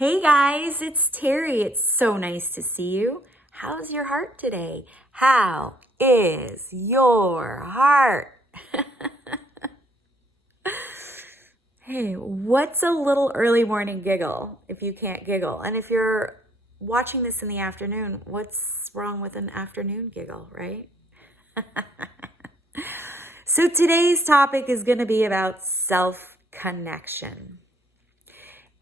Hey guys, it's Terry. It's so nice to see you. How's your heart today? How is your heart? Hey, what's a little early morning giggle if you can't giggle? And if you're watching this in the afternoon, what's wrong with an afternoon giggle, right? So today's topic is going to be about self-connection.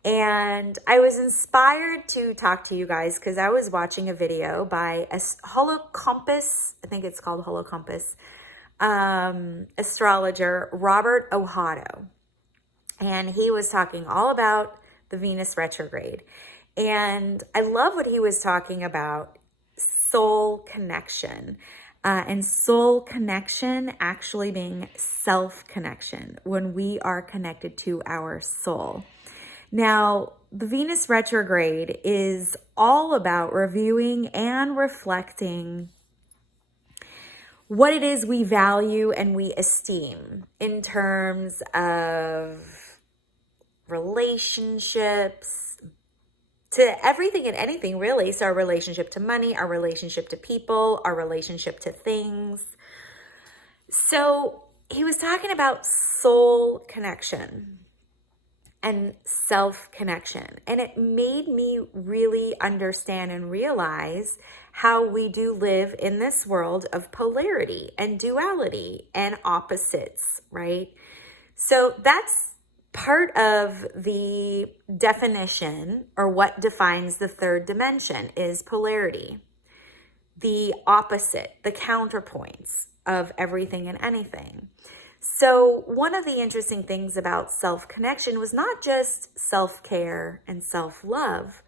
And I was inspired to talk to you guys because I was watching a video by a 𝙎𝙀🾼, I think it's called 𝙎𝙀🾼, astrologer Robert Ohado. And he was talking all about the Venus retrograde. And I love what he was talking about, soul connection. And soul connection actually being self-connection when we are connected to our soul. Now, the Venus retrograde is all about reviewing and reflecting what it is we value and we esteem in terms of relationships, to everything and anything really. So our relationship to money, our relationship to people, our relationship to things. So he was talking about soul connection and self-connection. And it made me really understand and realize how we do live in this world of polarity and duality and opposites, right? So that's part of the definition, or what defines the third dimension, is polarity. The opposite, the counterpoints of everything and anything. So one of the interesting things about self-connection was not just self-care and self-love,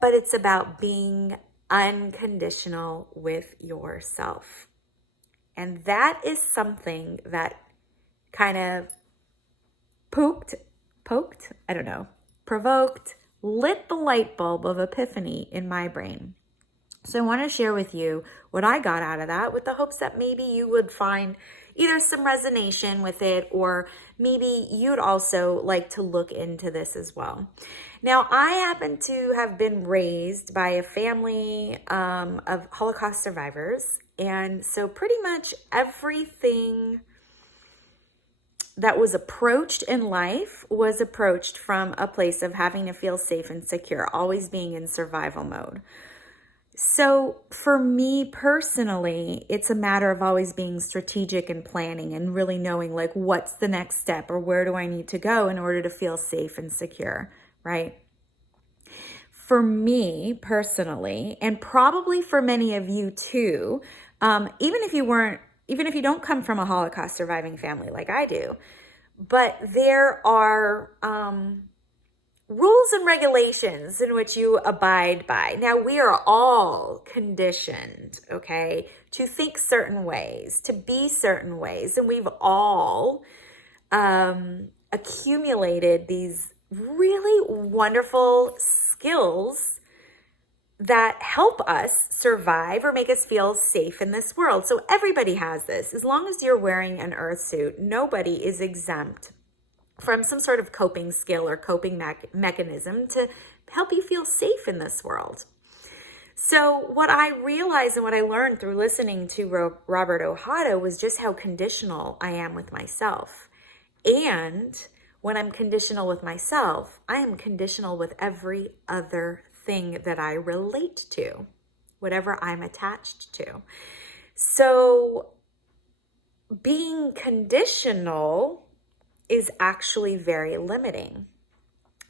but it's about being unconditional with yourself. And that is something that kind of provoked, lit the light bulb of epiphany in my brain. So I want to share with you what I got out of that, with the hopes that maybe you would find either some resonation with it, or maybe you'd also like to look into this as well. Now, I happen to have been raised by a family of Holocaust survivors. And so pretty much everything that was approached in life was approached from a place of having to feel safe and secure, always being in survival mode. So for me personally, it's a matter of always being strategic and planning and really knowing like what's the next step, or where do I need to go in order to feel safe and secure, right? For me personally, and probably for many of you too, even if you don't come from a Holocaust surviving family like I do, but there are rules and regulations in which you abide by. Now, we are all conditioned, okay, to think certain ways, to be certain ways, and we've all accumulated these really wonderful skills that help us survive or make us feel safe in this world. So everybody has this. As long as you're wearing an earth suit, nobody is exempt from some sort of coping skill or coping mechanism to help you feel safe in this world. So what I realized and what I learned through listening to Robert Ohado was just how conditional I am with myself. And when I'm conditional with myself, I am conditional with every other thing that I relate to, whatever I'm attached to. So being conditional is actually very limiting.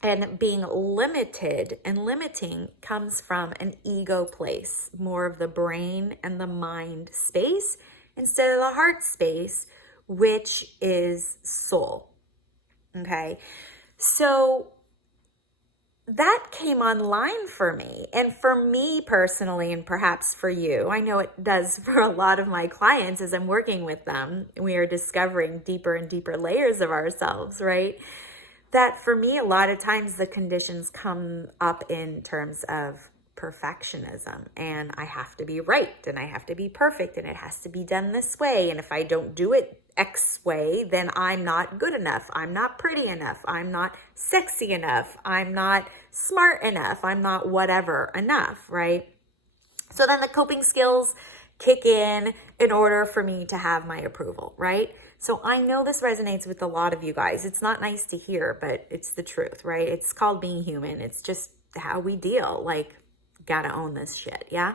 And being limited and limiting comes from an ego place, more of the brain and the mind space instead of the heart space, which is soul. Okay, so that came online for me. And for me personally, and perhaps for you, I know it does for a lot of my clients as I'm working with them, we are discovering deeper and deeper layers of ourselves, right? That for me, a lot of times the conditions come up in terms of perfectionism, and I have to be right, and I have to be perfect, and it has to be done this way. And if I don't do it X way, then I'm not good enough. I'm not pretty enough. I'm not sexy enough. I'm not smart enough. I'm not whatever enough, right? So then the coping skills kick in order for me to have my approval, right? So I know this resonates with a lot of you guys. It's not nice to hear, but it's the truth, right? It's called being human. It's just how we deal. Like, gotta own this shit, yeah?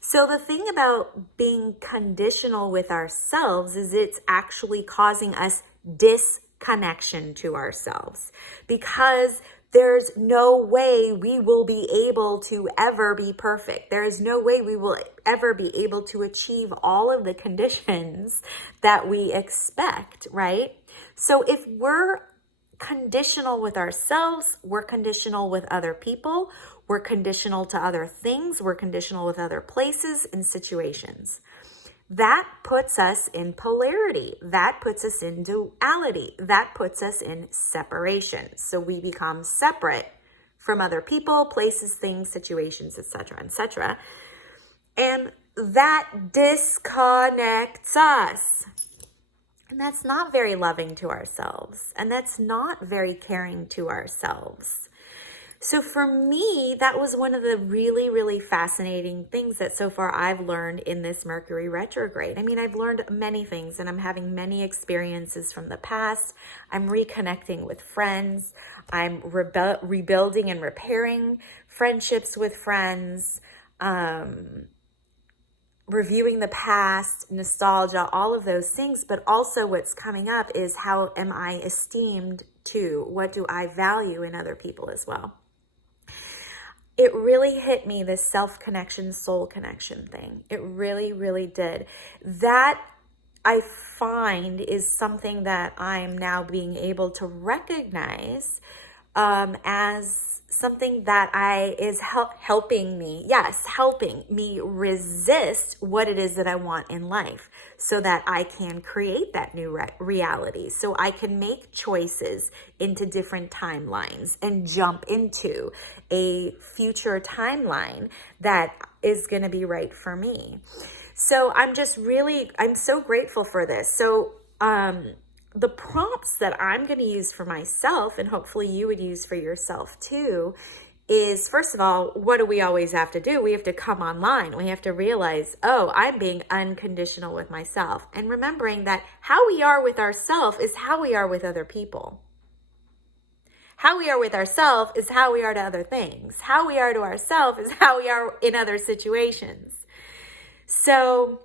So the thing about being conditional with ourselves is it's actually causing us disconnection to ourselves, because there's no way we will be able to ever be perfect. There is no way we will ever be able to achieve all of the conditions that we expect, right? So if we're conditional with ourselves, we're conditional with other people, we're conditional to other things, we're conditional with other places and situations. That puts us in polarity. That puts us in duality. That puts us in separation. So we become separate from other people, places, things, situations, etc., etc. And that disconnects us. And that's not very loving to ourselves. And that's not very caring to ourselves. So for me, that was one of the really, really fascinating things that so far I've learned in this Mercury retrograde. I mean, I've learned many things, and I'm having many experiences from the past. I'm reconnecting with friends. I'm rebuilding and repairing friendships with friends, reviewing the past, nostalgia, all of those things. But also what's coming up is, how am I esteemed too? What do I value in other people as well? It really hit me, this self-connection, soul connection thing. It really, really did. That, I find, is something that I'm now being able to recognize as something that is helping me resist what it is that I want in life, so that I can create that new reality, so I can make choices into different timelines and jump into a future timeline that is going to be right for me. So I'm so grateful for this. So the prompts that I'm going to use for myself, and hopefully you would use for yourself too, is, first of all, what do we always have to do? We have to come online. We have to realize, oh, I'm being unconditional with myself. And remembering that how we are with ourselves is how we are with other people. How we are with ourselves is how we are to other things. How we are to ourselves is how we are in other situations. So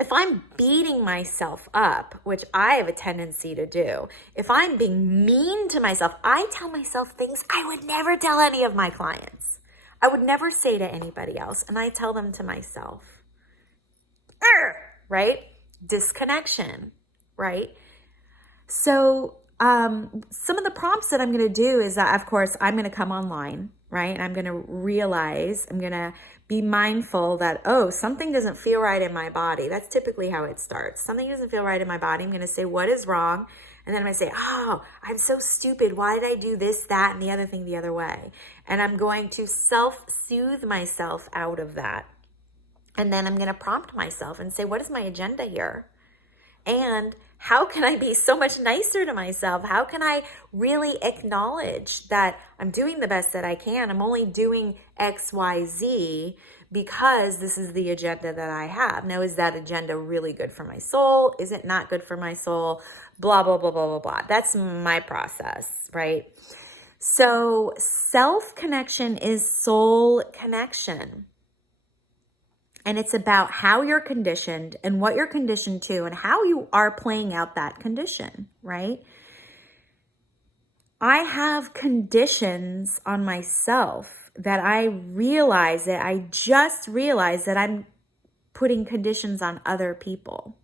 if I'm beating myself up, which I have a tendency to do, if I'm being mean to myself, I tell myself things I would never tell any of my clients. I would never say to anybody else, and I tell them to myself. Right? Disconnection, right? So some of the prompts that I'm going to do is that, of course, I'm going to come online, right? And I'm going to realize, I'm going to be mindful that, oh, something doesn't feel right in my body. That's typically how it starts. Something doesn't feel right in my body. I'm going to say, what is wrong? And then I'm going to say, oh, I'm so stupid. Why did I do this, that, and the other thing the other way? And I'm going to self-soothe myself out of that. And then I'm going to prompt myself and say, what is my agenda here? And how can I be so much nicer to myself? How can I really acknowledge that I'm doing the best that I can? I'm only doing X, Y, Z because this is the agenda that I have. Now, is that agenda really good for my soul? Is it not good for my soul? Blah, blah, blah, blah, blah, blah. That's my process, right? So self-connection is soul connection. And it's about how you're conditioned and what you're conditioned to and how you are playing out that condition, right? I have conditions on myself that I just realized that I'm putting conditions on other people.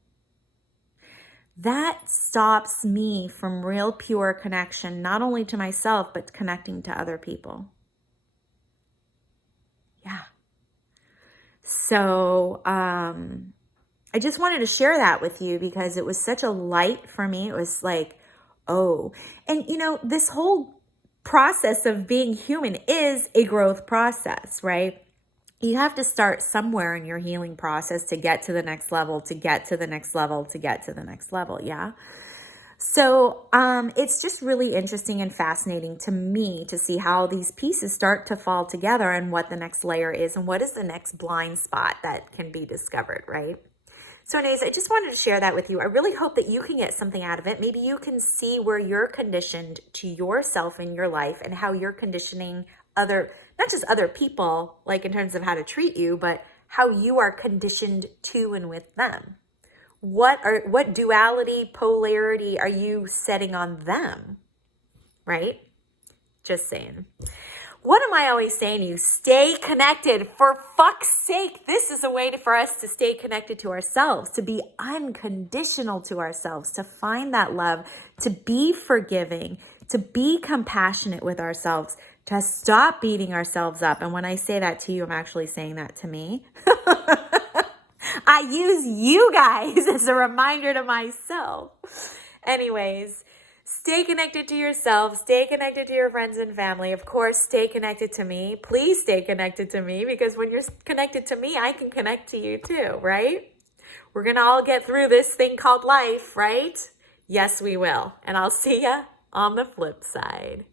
That stops me from real pure connection, not only to myself, but connecting to other people. Yeah. So I just wanted to share that with you because it was such a light for me. It was like, oh, and this whole process of being human is a growth process, right? You have to start somewhere in your healing process to get to the next level, to get to the next level, to get to the next level. Yeah. So it's just really interesting and fascinating to me to see how these pieces start to fall together and what the next layer is and what is the next blind spot that can be discovered, right? So anyways, I just wanted to share that with you. I really hope that you can get something out of it. Maybe you can see where you're conditioned to yourself in your life and how you're conditioning other, not just other people, like in terms of how to treat you, but how you are conditioned to and with them. What duality, polarity are you setting on them, right? Just saying. What am I always saying to you? Stay connected. For fuck's sake, this is a way for us to stay connected to ourselves, to be unconditional to ourselves, to find that love, to be forgiving, to be compassionate with ourselves, to stop beating ourselves up. And when I say that to you, I'm actually saying that to me. I use you guys as a reminder to myself. Anyways, stay connected to yourself. Stay connected to your friends and family. Of course, stay connected to me. Please stay connected to me, because when you're connected to me, I can connect to you too, right? We're going to all get through this thing called life, right? Yes, we will. And I'll see ya on the flip side.